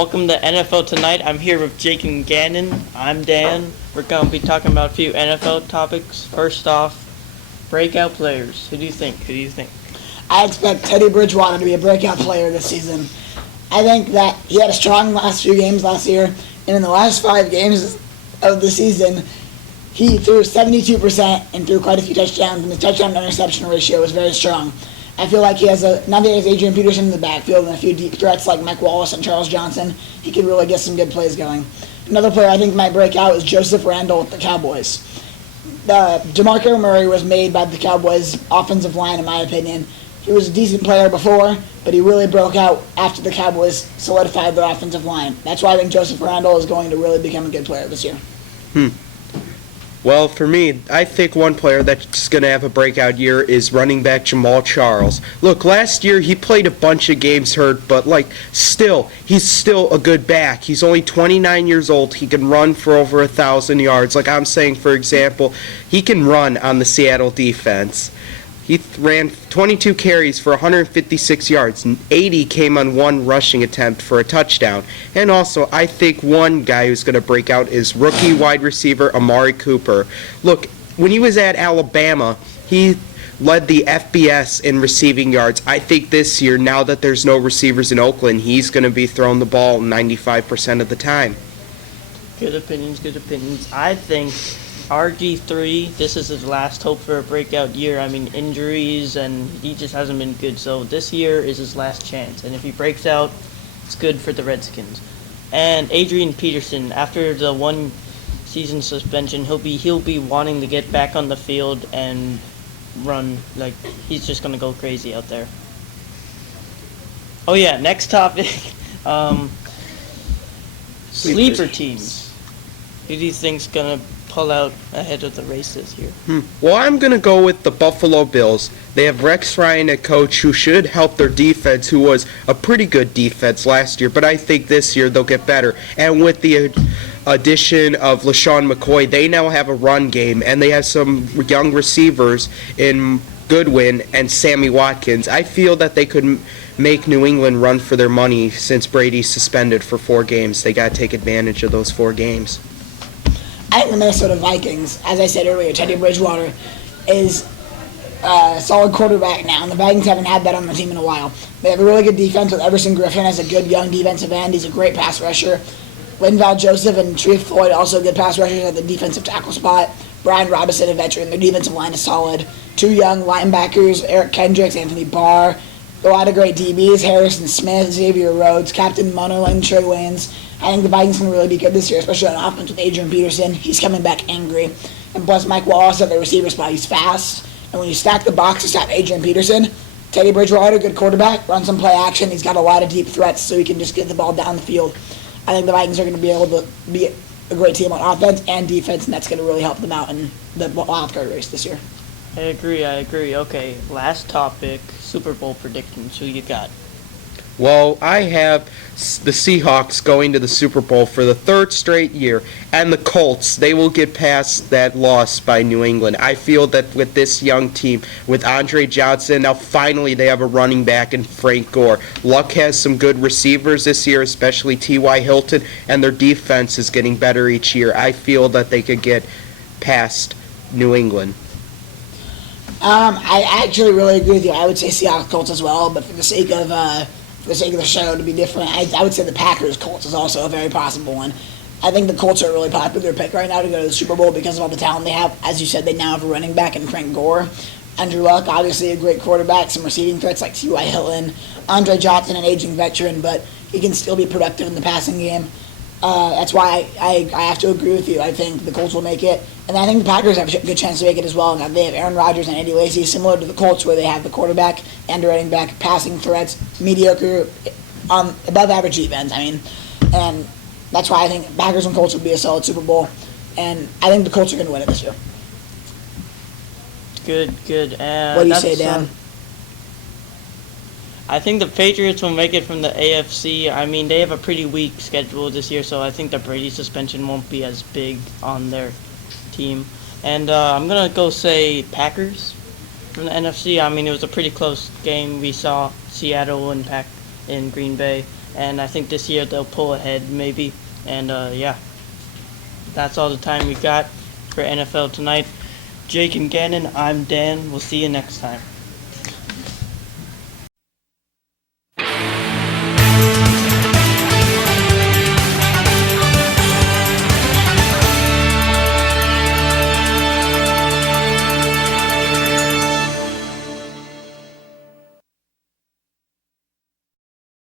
Welcome to NFL Tonight. I'm here with Jake and Gannon. I'm Dan. We're going to be talking about a few NFL topics. First off, breakout players. Who do you think? I expect Teddy Bridgewater to be a breakout player this season. I think that he had a strong last few games last year, and in the last 5 games of the season, he threw 72% and threw quite a few touchdowns, and the touchdown to interception ratio was very strong. I feel like now that he has Adrian Peterson in the backfield and a few deep threats like Mike Wallace and Charles Johnson, he could really get some good plays going. Another player I think might break out is Joseph Randle with the Cowboys. DeMarco Murray was made by the Cowboys' offensive line, in my opinion. He was a decent player before, but he really broke out after the Cowboys solidified their offensive line. That's why I think Joseph Randle is going to really become a good player this year. Well, for me, I think one player that's going to have a breakout year is running back Jamal Charles. Look, last year he played a bunch of games hurt, but he's still a good back. He's only 29 years old. He can run for over 1,000 yards. Like I'm saying, for example, he can run on the Seattle defense. He ran 22 carries for 156 yards, and 80 came on one rushing attempt for a touchdown. And also, I think one guy who's going to break out is rookie wide receiver Amari Cooper. Look, when he was at Alabama, he led the FBS in receiving yards. I think this year, now that there's no receivers in Oakland, he's going to be throwing the ball 95% of the time. Good opinions. I think RG3, this is his last hope for a breakout year. I mean, injuries, and he just hasn't been good. So this year is his last chance. And if he breaks out, it's good for the Redskins. And Adrian Peterson, after the 1 season suspension, he'll be wanting to get back on the field and run. Like, he's just going to go crazy out there. Oh, yeah, next topic. Sleeper teams. Who do you think's going to pull out ahead of the race this year? Well, I'm going to go with the Buffalo Bills. They have Rex Ryan at coach, who should help their defense, who was a pretty good defense last year, but I think this year they'll get better. And with the addition of LaShawn McCoy, they now have a run game, and they have some young receivers in Goodwin and Sammy Watkins. I feel that they could make New England run for their money since Brady's suspended for 4 games. They got to take advantage of those 4 games. I think the Minnesota Vikings, as I said earlier, Teddy Bridgewater is a solid quarterback now, and the Vikings haven't had that on the team in a while. They have a really good defense with Everson Griffin as a good young defensive end. He's a great pass rusher. Linval Joseph and Treef Floyd, also good pass rushers at the defensive tackle spot. Brian Robinson, a veteran. Their defensive line is solid. 2 young linebackers, Eric Kendricks, Anthony Barr. A lot of great DBs, Harrison Smith, Xavier Rhodes, Captain Munnerlyn, Trey Waynes. I think the Vikings can really be good this year, especially on offense with Adrian Peterson. He's coming back angry. And plus Mike Wallace at the receiver spot, he's fast. And when you stack the box to stop Adrian Peterson, Teddy Bridgewater, good quarterback, run some play action. He's got a lot of deep threats, so he can just get the ball down the field. I think the Vikings are going to be able to be a great team on offense and defense, and that's going to really help them out in the wild card race this year. I agree. Okay, last topic, Super Bowl predictions. Who you got? Well, I have the Seahawks going to the Super Bowl for the 3rd straight year, and the Colts, they will get past that loss by New England. I feel that with this young team, with Andre Johnson, now finally they have a running back in Frank Gore. Luck has some good receivers this year, especially T.Y. Hilton, and their defense is getting better each year. I feel that they could get past New England. I actually really agree with you. I would say Seahawks Colts as well, but for the sake of the show to be different, I would say the Packers Colts is also a very possible one. I think the Colts are a really popular pick right now to go to the Super Bowl because of all the talent they have. As you said, they now have a running back in Frank Gore. Andrew Luck, obviously a great quarterback, some receiving threats like T.Y. Hilton, Andre Johnson, an aging veteran, but he can still be productive in the passing game. That's why I have to agree with you. I think the Colts will make it. And I think the Packers have a good chance to make it as well. Now, they have Aaron Rodgers and Andy Lacy, similar to the Colts, where they have the quarterback and the running back, passing threats, mediocre, above average defense. And that's why I think Packers and Colts will be a solid Super Bowl. And I think the Colts are going to win it this year. Good. What do you say, Dan? I think the Patriots will make it from the AFC. I mean, they have a pretty weak schedule this year, so I think the Brady suspension won't be as big on their team. And I'm going to go say Packers from the NFC. I mean, it was a pretty close game. We saw Seattle and in Green Bay. and I think this year they'll pull ahead maybe. And yeah, that's all the time we got for NFL Tonight. Jake and Gannon, I'm Dan. We'll see you next time.